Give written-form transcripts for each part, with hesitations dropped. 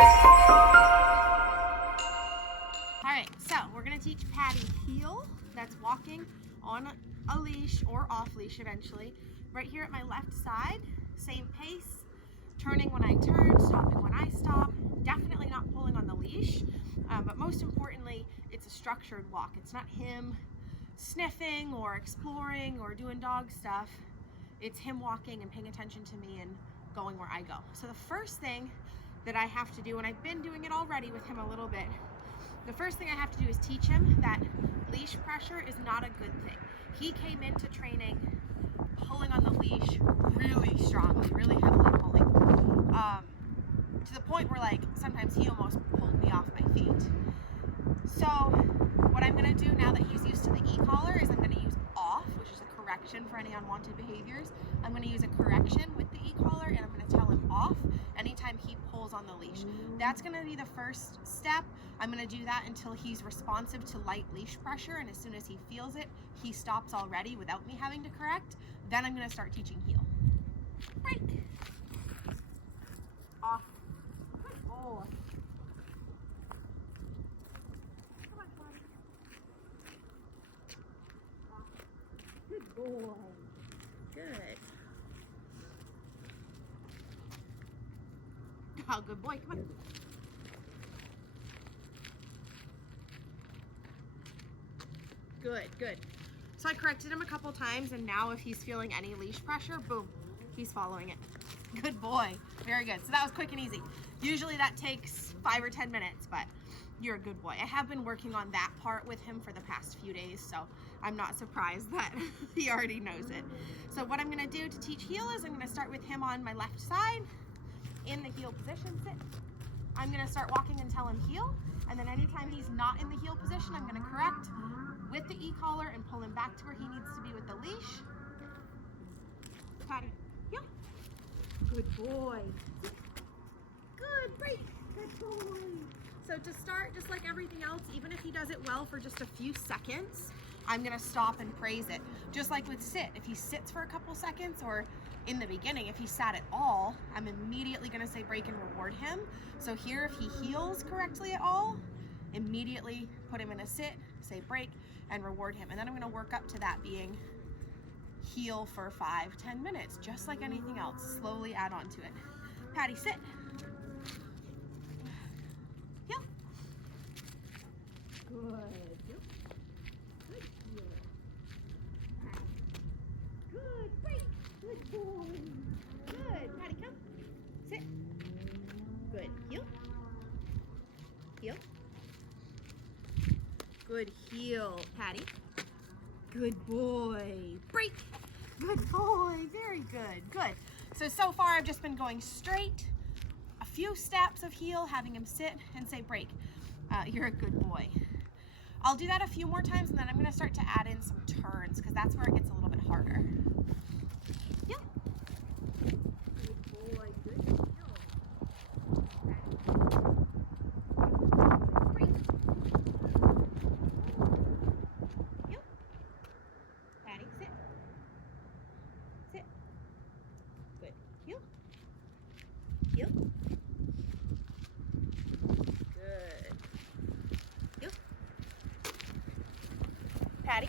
All right, so we're gonna teach Patty heel. That's walking on a leash or off leash eventually. Right here at my left side, same pace, turning when I turn, stopping when I stop, definitely not pulling on the leash, but most importantly, it's a structured walk. It's not him sniffing or exploring or doing dog stuff. It's him walking and paying attention to me and going where I go. So the first thing that I have to do, and I've been doing it already with him a little bit, the first thing I have to do is teach him that leash pressure is not a good thing. He came into training pulling on the leash really strongly, really heavily pulling, to the point where like sometimes he almost pulled me off my feet. So what I'm gonna do now that he's used to the e-collar is I'm gonna use off, which is a correction for any unwanted behaviors. I'm gonna use a correction with the e-collar and I'm gonna tell him off anytime he pulls on the leash. That's gonna be the first step. I'm gonna do that until he's responsive to light leash pressure, and as soon as he feels it, he stops already without me having to correct. Then I'm gonna start teaching heel. Break. Off. Good boy. Come on, buddy. Off. Good boy. Good. Oh, good boy. Come on. Good, good. So I corrected him a couple times, and now if he's feeling any leash pressure, boom, he's following it. Good boy. Very good. So that was quick and easy. Usually that takes 5 or 10 minutes, but you're a good boy. I have been working on that part with him for the past few days, so I'm not surprised that he already knows it. So what I'm going to do to teach heel is I'm going to start with him on my left side in the heel position. Sit. I'm going to start walking and tell him heel, and then anytime he's not in the heel position, I'm going to correct with the e-collar and pull him back to where he needs to be with the leash. Patty, heel. Good boy. Good, break. Good boy. So to start, just like everything else, even if he does it well for just a few seconds, I'm gonna stop and praise it. Just like with sit, if he sits for a couple seconds, or in the beginning, if he sat at all, I'm immediately gonna say break and reward him. So here, if he heels correctly at all, immediately put him in a sit, say break, and reward him. And then I'm gonna work up to that being heel for 5-10 minutes, just like anything else. Slowly add on to it. Patty, sit. Heel. Good. Heel. Good heel. Good. Break. Good boy. Good. Patty, come. Sit. Good. Heel. Heel. Good heel, Patty. Good boy. Break. Good boy. Very good. Good. So far I've just been going straight, a few steps of heel, having him sit and say break. You're a good boy. I'll do that a few more times, and then I'm going to start to add in some turns because that's where it gets a little bit harder. Heel. Good boy. Good heel. Patty.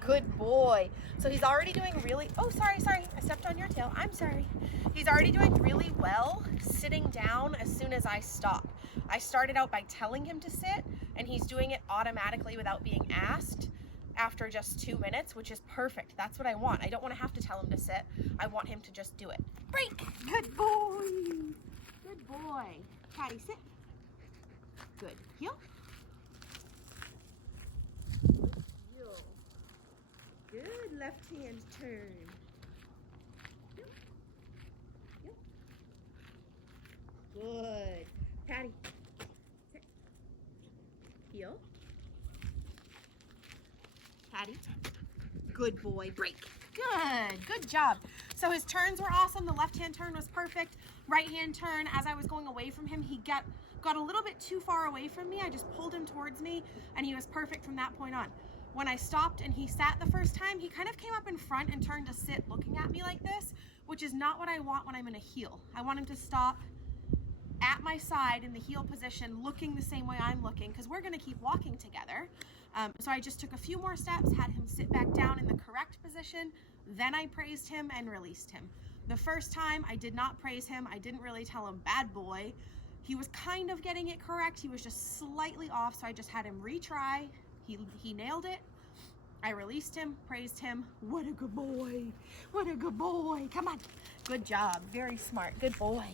Good boy. So he's already doing really, oh, sorry, I stepped on your tail. I'm sorry. He's already doing really well sitting down as soon as I stop. I started out by telling him to sit, and he's doing it automatically without being asked after just 2 minutes, which is perfect. That's what I want. I don't want to have to tell him to sit. I want him to just do it. Break. Good boy. Good boy. Patty, sit. Good. Heel. Good left hand turn. Heel. Heel. Good. Patty. Sit. Heel. Patty. Good boy. Break. Good. Good job. So his turns were awesome. The left hand turn was perfect. Right hand turn, as I was going away from him, he got a little bit too far away from me. I just pulled him towards me, and he was perfect from that point on. When I stopped and he sat the first time, he kind of came up in front and turned to sit looking at me like this, which is not what I want when I'm in a heel. I want him to stop, at my side in the heel position, looking the same way I'm looking, because we're gonna keep walking together. So I just took a few more steps, had him sit back down in the correct position, then I praised him and released him. The first time I did not praise him. I didn't really tell him bad boy. He was kind of getting it correct. He was just slightly off, so I just had him retry. He nailed it. I released him, praised him. What a good boy. What a good boy. Come on. Good job. Very smart. Good boy.